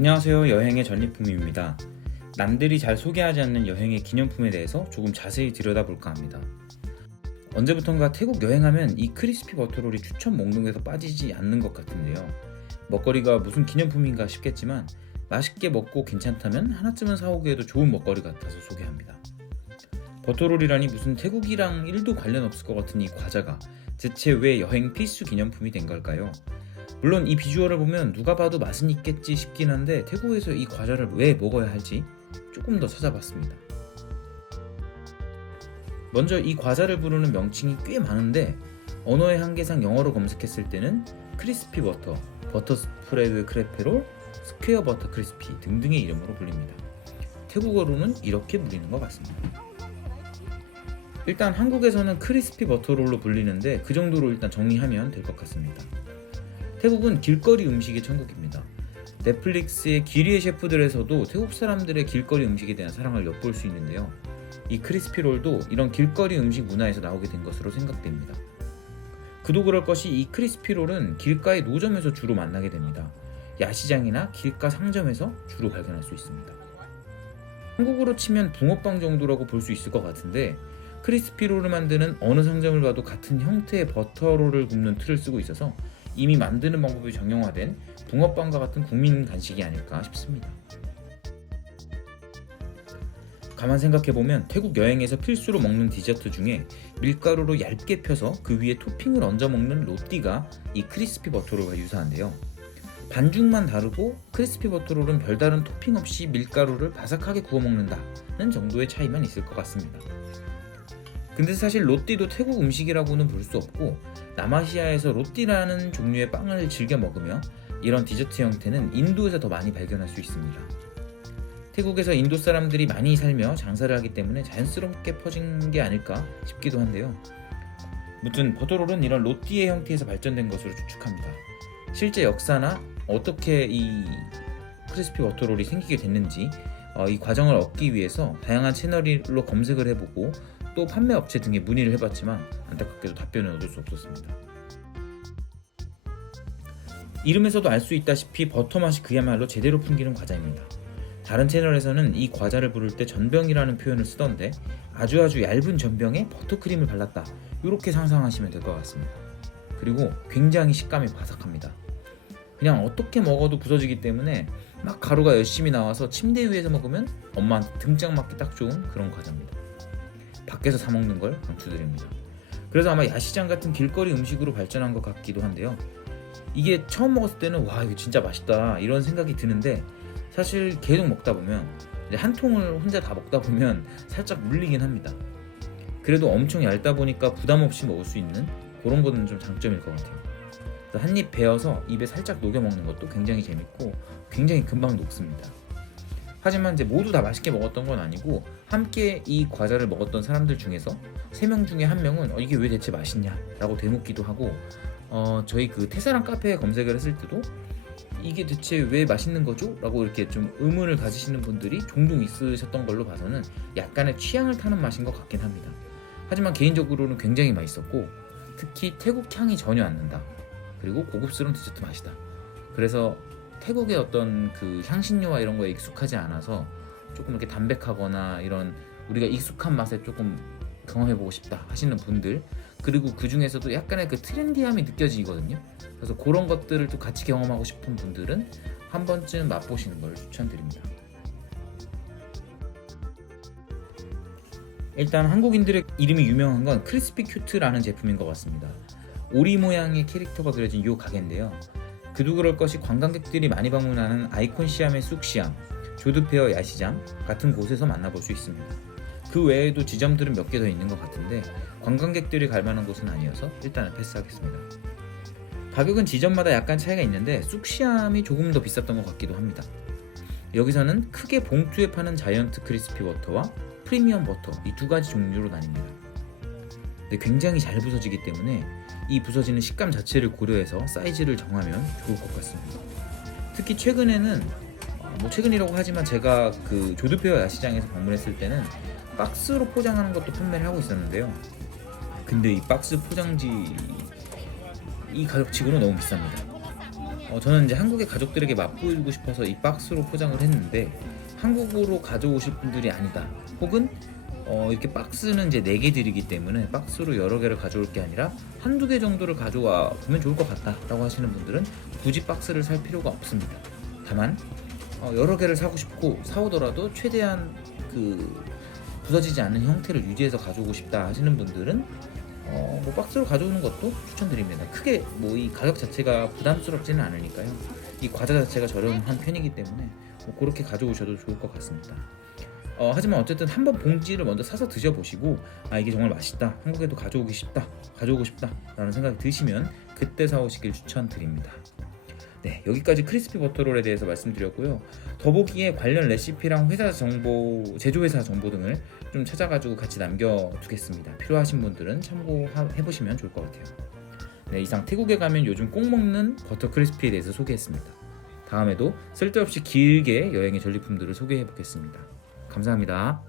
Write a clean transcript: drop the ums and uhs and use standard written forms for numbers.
안녕하세요. 여행의 전리품입니다. 남들이 잘 소개하지 않는 여행의 기념품에 대해서 조금 자세히 들여다볼까 합니다. 언제부턴가 태국 여행하면 이 크리스피 버터롤이 추천 목록에서 빠지지 않는 것 같은데요. 먹거리가 무슨 기념품인가 싶겠지만 맛있게 먹고 괜찮다면 하나쯤은 사오게 해도 좋은 먹거리 같아서 소개합니다. 버터롤이라니 무슨 태국이랑 1도 관련 없을 것 같은 이 과자가 대체 왜 여행 필수 기념품이 된 걸까요? 물론 이 비주얼을 보면 누가 봐도 맛은 있겠지 싶긴 한데 태국에서 이 과자를 왜 먹어야 할지 조금 더 찾아봤습니다. 먼저 이 과자를 부르는 명칭이 꽤 많은데 언어의 한계상 영어로 검색했을 때는 크리스피 버터, 버터 스프레드 크레페롤, 스퀘어 버터 크리스피 등등의 이름으로 불립니다. 태국어로는 이렇게 불리는 것 같습니다. 일단 한국에서는 크리스피 버터롤로 불리는데 그 정도로 일단 정리하면 될 것 같습니다. 태국은 길거리 음식의 천국입니다. 넷플릭스의 길이의 셰프들에서도 태국 사람들의 길거리 음식에 대한 사랑을 엿볼 수 있는데요. 이 크리스피 롤도 이런 길거리 음식 문화에서 나오게 된 것으로 생각됩니다. 그도 그럴 것이 이 크리스피 롤은 길가의 노점에서 주로 만나게 됩니다. 야시장이나 길가 상점에서 주로 발견할 수 있습니다. 한국으로 치면 붕어빵 정도라고 볼 수 있을 것 같은데 크리스피 롤을 만드는 어느 상점을 봐도 같은 형태의 버터롤을 굽는 틀을 쓰고 있어서 이미 만드는 방법이 정형화된 붕어빵과 같은 국민 간식이 아닐까 싶습니다. 가만 생각해보면 태국 여행에서 필수로 먹는 디저트 중에 밀가루로 얇게 펴서 그 위에 토핑을 얹어 먹는 로띠가 이 크리스피 버터롤과 유사한데요. 반죽만 다르고 크리스피 버터롤은 별다른 토핑 없이 밀가루를 바삭하게 구워 먹는다는 정도의 차이만 있을 것 같습니다. 근데 사실 로띠도 태국 음식이라고는 볼 수 없고 남아시아에서 로띠라는 종류의 빵을 즐겨 먹으며 이런 디저트 형태는 인도에서 더 많이 발견할 수 있습니다. 태국에서 인도 사람들이 많이 살며 장사를 하기 때문에 자연스럽게 퍼진 게 아닐까 싶기도 한데요. 무튼 버터롤은 이런 로띠의 형태에서 발전된 것으로 추측합니다. 실제 역사나 어떻게 이 크리스피 버터롤이 생기게 됐는지 이 과정을 얻기 위해서 다양한 채널로 검색을 해보고 또 판매 업체 등에 문의를 해봤지만 안타깝게도 답변을 얻을 수 없었습니다. 이름에서도 알 수 있다시피 버터 맛이 그야말로 제대로 풍기는 과자입니다. 다른 채널에서는 이 과자를 부를 때 전병이라는 표현을 쓰던데 아주 얇은 전병에 버터크림을 발랐다 이렇게 상상하시면 될 것 같습니다. 그리고 굉장히 식감이 바삭합니다. 그냥 어떻게 먹어도 부서지기 때문에 막 가루가 열심히 나와서 침대 위에서 먹으면 엄마한테 등짝 맞기 딱 좋은 그런 과자입니다. 밖에서 사 먹는 걸 강추드립니다. 그래서 아마 야시장 같은 길거리 음식으로 발전한 것 같기도 한데요. 이게 처음 먹었을 때는 와 이거 진짜 맛있다 이런 생각이 드는데 사실 계속 먹다 보면 이제 한 통을 혼자 다 먹다 보면 살짝 물리긴 합니다. 그래도 엄청 얇다 보니까 부담 없이 먹을 수 있는 그런 거는 좀 장점일 것 같아요. 한 입 베어서 입에 살짝 녹여 먹는 것도 굉장히 재밌고 굉장히 금방 녹습니다. 하지만 이제 모두 다 맛있게 먹었던 건 아니고 함께 이 과자를 먹었던 사람들 중에서 3명 중에 1명은 이게 왜 대체 맛있냐 라고 되묻기도 하고 저희 그 테사랑 카페에 검색을 했을 때도 이게 대체 왜 맛있는 거죠? 라고 이렇게 좀 의문을 가지시는 분들이 종종 있으셨던 걸로 봐서는 약간의 취향을 타는 맛인 것 같긴 합니다. 하지만 개인적으로는 굉장히 맛있었고 특히 태국 향이 전혀 안 난다. 그리고 고급스러운 디저트 맛이다. 그래서 태국의 어떤 그 향신료와 이런 거에 익숙하지 않아서 조금 이렇게 담백하거나 이런 우리가 익숙한 맛에 조금 경험해보고 싶다 하시는 분들 그리고 그 중에서도 약간의 그 트렌디함이 느껴지거든요. 그래서 그런 것들을 또 같이 경험하고 싶은 분들은 한 번쯤 맛보시는 걸 추천드립니다. 일단 한국인들의 이름이 유명한 건 크리스피 큐트라는 제품인 것 같습니다. 오리 모양의 캐릭터가 그려진 이 가게인데요. 그도 그럴 것이 관광객들이 많이 방문하는 아이콘 시암의 쑥시암, 조드페어 야시장 같은 곳에서 만나볼 수 있습니다. 그 외에도 지점들은 몇 개 더 있는 것 같은데 관광객들이 갈 만한 곳은 아니어서 일단은 패스하겠습니다. 가격은 지점마다 약간 차이가 있는데 쑥시암이 조금 더 비쌌던 것 같기도 합니다. 여기서는 크게 봉투에 파는 자이언트 크리스피 버터와 프리미엄 버터 이 두 가지 종류로 나뉩니다. 근데 굉장히 잘 부서지기 때문에 이 부서지는 식감 자체를 고려해서 사이즈를 정하면 좋을 것 같습니다. 특히 최근에는 최근이라고 하지만 제가 그 조드페어 야시장에서 방문했을 때는 박스로 포장하는 것도 판매를 하고 있었는데요. 근데 이 박스 포장지 이 가격치고는 너무 비쌉니다. 저는 이제 한국의 가족들에게 맛보이고 싶어서 이 박스로 포장을 했는데 한국으로 가져오실 분들이 아니다. 혹은 이렇게 박스는 이제 4개 드리기 때문에 박스로 여러 개를 가져올 게 아니라 한두 개 정도를 가져와 보면 좋을 것 같다 라고 하시는 분들은 굳이 박스를 살 필요가 없습니다. 다만 여러 개를 사고 싶고 사오더라도 최대한 그 부서지지 않는 형태를 유지해서 가져오고 싶다 하시는 분들은 뭐 박스로 가져오는 것도 추천드립니다. 크게 뭐 이 가격 자체가 부담스럽지는 않으니까요. 이 과자 자체가 저렴한 편이기 때문에 뭐 그렇게 가져오셔도 좋을 것 같습니다. 하지만 어쨌든 한번 봉지를 먼저 사서 드셔보시고 이게 정말 맛있다, 한국에도 가져오고 싶다 라는 생각이 드시면 그때 사오시길 추천드립니다. 네, 여기까지 크리스피 버터롤에 대해서 말씀드렸고요. 더보기에 관련 레시피랑 회사 정보, 제조회사 정보 등을 좀 찾아가지고 같이 남겨두겠습니다. 필요하신 분들은 참고해보시면 좋을 것 같아요. 네, 이상 태국에 가면 요즘 꼭 먹는 버터 크리스피에 대해서 소개했습니다. 다음에도 쓸데없이 길게 여행의 전리품들을 소개해보겠습니다. 감사합니다.